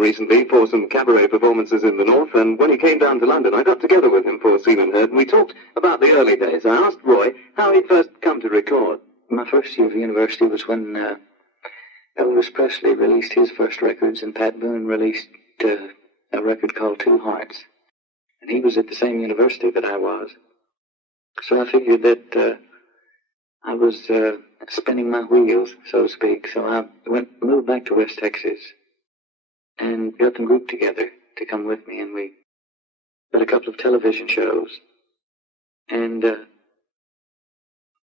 recently for some cabaret performances in the north, and when he came down to London, I got together with him for Seen and Heard, and we talked about the early days. I asked Roy how he'd first come to record. My first year of university was when Elvis Presley released his first records, and Pat Boone released a record called Two Hearts. And he was at the same university that I was. So I figured that I was spinning my wheels, so to speak. So I moved back to West Texas and got them grouped together to come with me, and we did a couple of television shows, and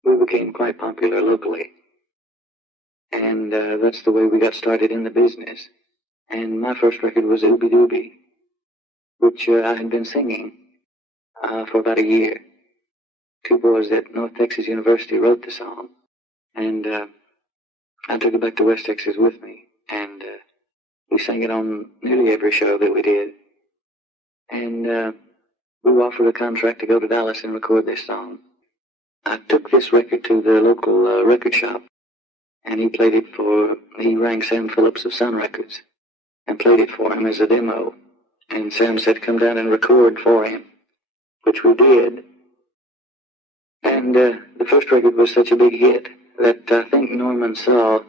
we became quite popular locally. And that's the way we got started in the business. And my first record was Ooby Dooby, which I had been singing for about a year. Two boys at North Texas University wrote the song, and I took it back to West Texas with me, and we sang it on nearly every show that we did. And we were offered a contract to go to Dallas and record this song. I took this record to the local record shop, and he rang Sam Phillips of Sun Records and played it for him as a demo. And Sam said, come down and record for him, which we did. And the first record was such a big hit that I think Norman saw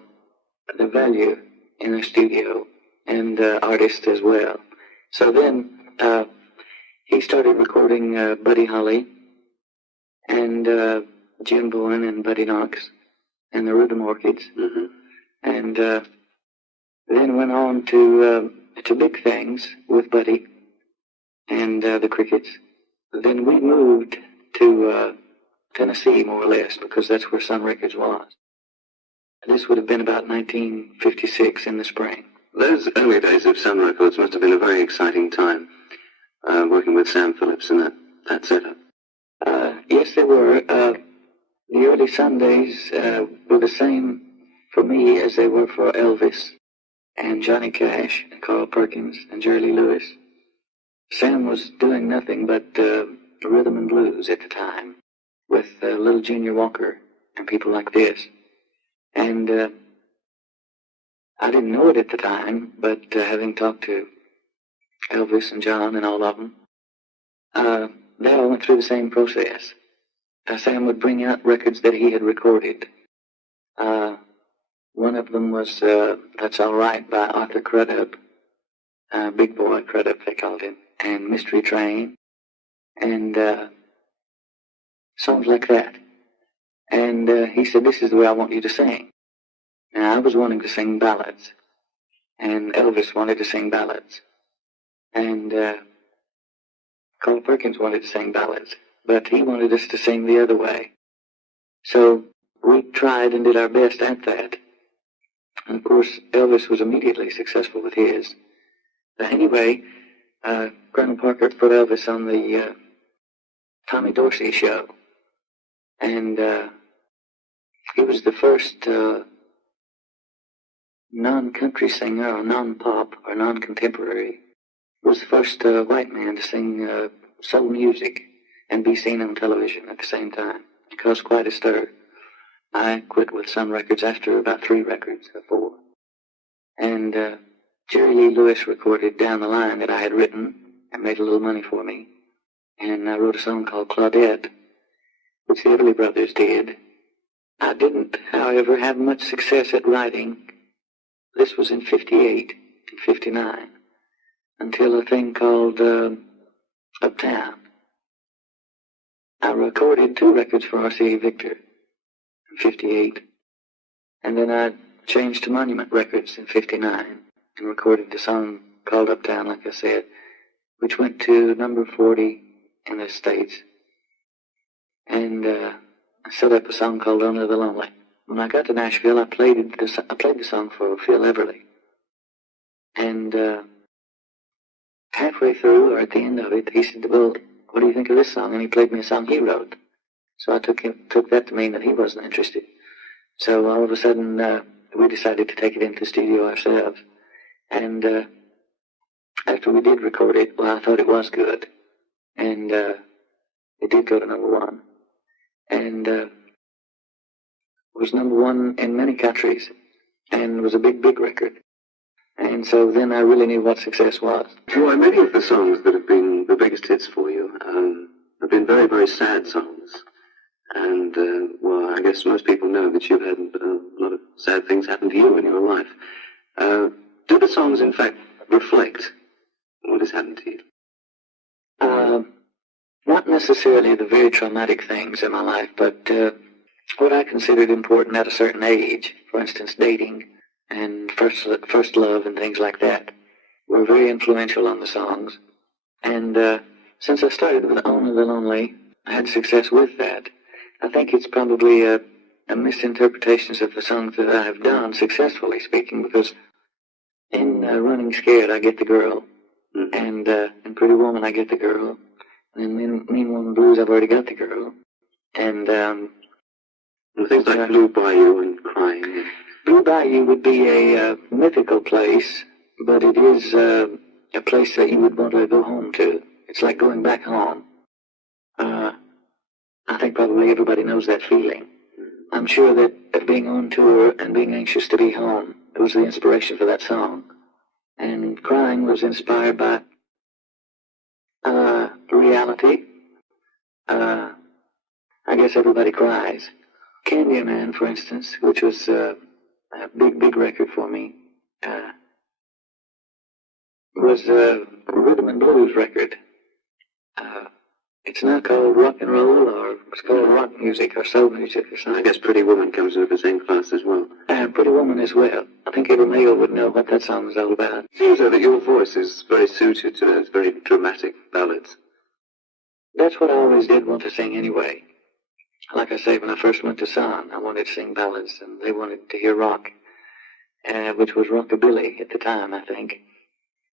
the value in a studio and artists as well. So then he started recording Buddy Holly and Jim Bowen and Buddy Knox and the Rhythm Orchids. Mm-hmm. And then went on to big things with Buddy and the Crickets. Then we moved to Tennessee, more or less, because that's where Sun Records was. This would have been about 1956 in the spring. Those early days of Sun Records must have been a very exciting time, working with Sam Phillips and that setup. Yes, they were. The early Sundays were the same for me as they were for Elvis and Johnny Cash and Carl Perkins and Jerry Lee Lewis. Sam was doing nothing but rhythm and blues at the time, with Little Junior Walker and people like this. And I didn't know it at the time, but having talked to Elvis and John and all of them, they all went through the same process. Sam would bring out records that he had recorded. One of them was That's All Right by Arthur Crudup, Big Boy Crudup they called him, and Mystery Train, and songs like that. And he said, this is the way I want you to sing. Now, I was wanting to sing ballads, and Elvis wanted to sing ballads, and Carl Perkins wanted to sing ballads, but he wanted us to sing the other way. So we tried and did our best at that. And of course, Elvis was immediately successful with his. But anyway, Colonel Parker put Elvis on the Tommy Dorsey show. And he was the first non-country singer, or non-pop, or non-contemporary. He was the first white man to sing soul music and be seen on television at the same time. It caused quite a stir. I quit with Sun Records after about 3 records or 4. And Jerry Lee Lewis recorded Down the Line that I had written and made a little money for me. And I wrote a song called Claudette, which the Everly Brothers did. I didn't, however, have much success at writing. This was in 58 and 59, until a thing called Uptown. I recorded 2 records for RCA Victor in 58, and then I changed to Monument Records in 59 and recorded the song called Uptown, like I said, which went to number 40 in the States. And I set up a song called Only the Lonely. When I got to Nashville, I played the song for Phil Everly. And halfway through, or at the end of it, he said, well, what do you think of this song? And he played me a song he wrote. So I took that to mean that he wasn't interested. So all of a sudden, we decided to take it into the studio ourselves. And after we did record it, well, I thought it was good. And it did go to number 1. And was number 1 in many countries, and was a big, big record. And so then I really knew what success was. Roy, many of the songs that have been the biggest hits for you have been very, very sad songs. And, well, I guess most people know that you've had a lot of sad things happen to you in your life. Do the songs, in fact, reflect what has happened to you? Not necessarily the very traumatic things in my life, but what I considered important at a certain age, for instance, dating and first love and things like that, were very influential on the songs. And since I started with Only the Lonely, I had success with that. I think it's probably a misinterpretations of the songs that I have done, successfully speaking, because in Running Scared, I get the girl, and in Pretty Woman, I get the girl, and in Mean Woman Blues, I've already got the girl, and things like Blue Bayou and Crying. Blue Bayou would be a mythical place, but it is a place that you would want to go home to. It's like going back home. I think probably everybody knows that feeling. I'm sure that being on tour and being anxious to be home, it was the inspiration for that song. And Crying was inspired by reality. I guess everybody cries. Candyman, for instance, which was a big record for me, was a rhythm and blues record. It's not called rock and roll, or it's called rock music or soul music or something. I guess Pretty Woman comes into the same class as well. Pretty Woman as well. I think every male would know what that song is all about. It seems though that your voice is very suited to those very dramatic ballads. That's what I always did want to sing anyway. Like I say, when I first went to Sun, I wanted to sing ballads, and they wanted to hear rock, which was rockabilly at the time, I think.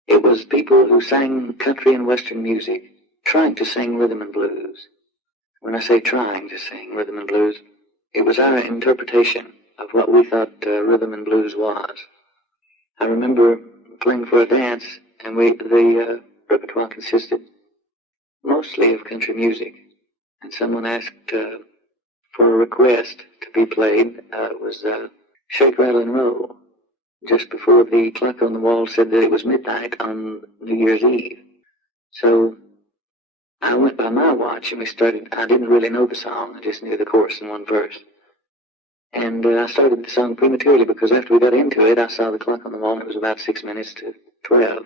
It was people who sang country and western music trying to sing rhythm and blues. When I say trying to sing rhythm and blues, it was our interpretation of what we thought rhythm and blues was. I remember playing for a dance, and the repertoire consisted mostly of country music. And someone asked for a request to be played. It was Shake, Rattle, and Roll, just before the clock on the wall said that it was midnight on New Year's Eve. So I went by my watch and we started. I didn't really know the song. I just knew the chorus and one verse. And I started the song prematurely because after we got into it, I saw the clock on the wall and it was about 6 minutes to 12.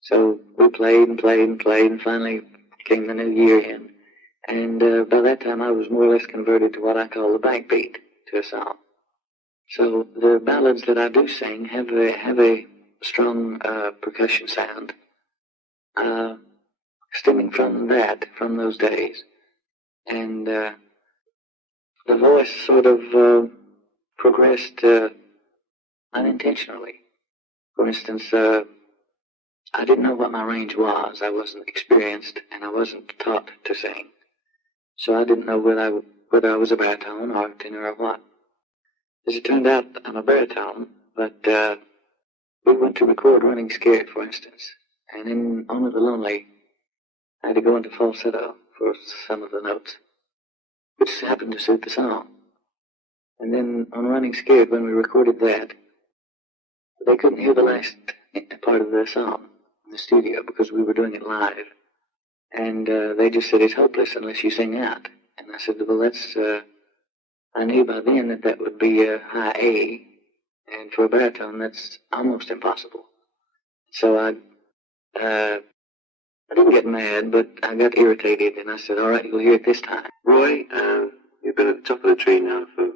So we played and played and played, and finally came the new year in. And by that time, I was more or less converted to what I call the backbeat to a song. So the ballads that I do sing have a strong percussion sound, stemming from those days. And the voice sort of progressed unintentionally. For instance, I didn't know what my range was. I wasn't experienced, and I wasn't taught to sing. So I didn't know whether I was a baritone or a tenor or what. As it turned out, I'm a baritone, but we went to record Running Scared, for instance, and in Only the Lonely, I had to go into falsetto for some of the notes, which happened to suit the song. And then on Running Scared, when we recorded that, they couldn't hear the last part of the song in the studio because we were doing it live. And they just said, it's hopeless unless you sing out. And I said, well, that's, I knew by then that would be a high A, and for a baritone, that's almost impossible. So I didn't get mad, but I got irritated, and I said, all right, you'll hear it this time. Roy, you've been at the top of the tree now for,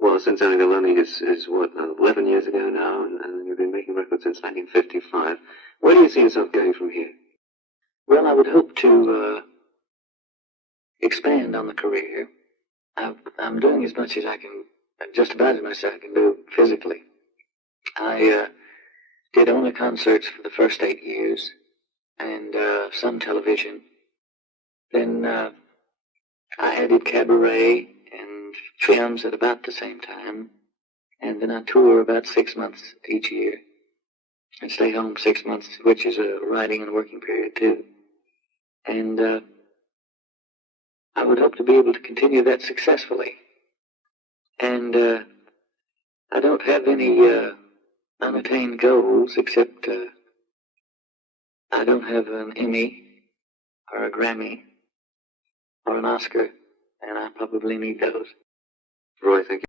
well, since Only the Lonely is 11 years ago now, and you've been making records since 1955. Where do you see yourself going from here? Well, I would hope to expand on the career. I'm doing as much as I can, just about as much as I can do physically. I did only concerts for the first 8 years, and some television. Then I added cabaret and films at about the same time, and then I tour about 6 months each year, and stay home 6 months, which is a writing and working period too. And I would hope to be able to continue that successfully. And I don't have any unattained goals, except I don't have an Emmy or a Grammy or an Oscar, and I probably need those. Roy, thank you.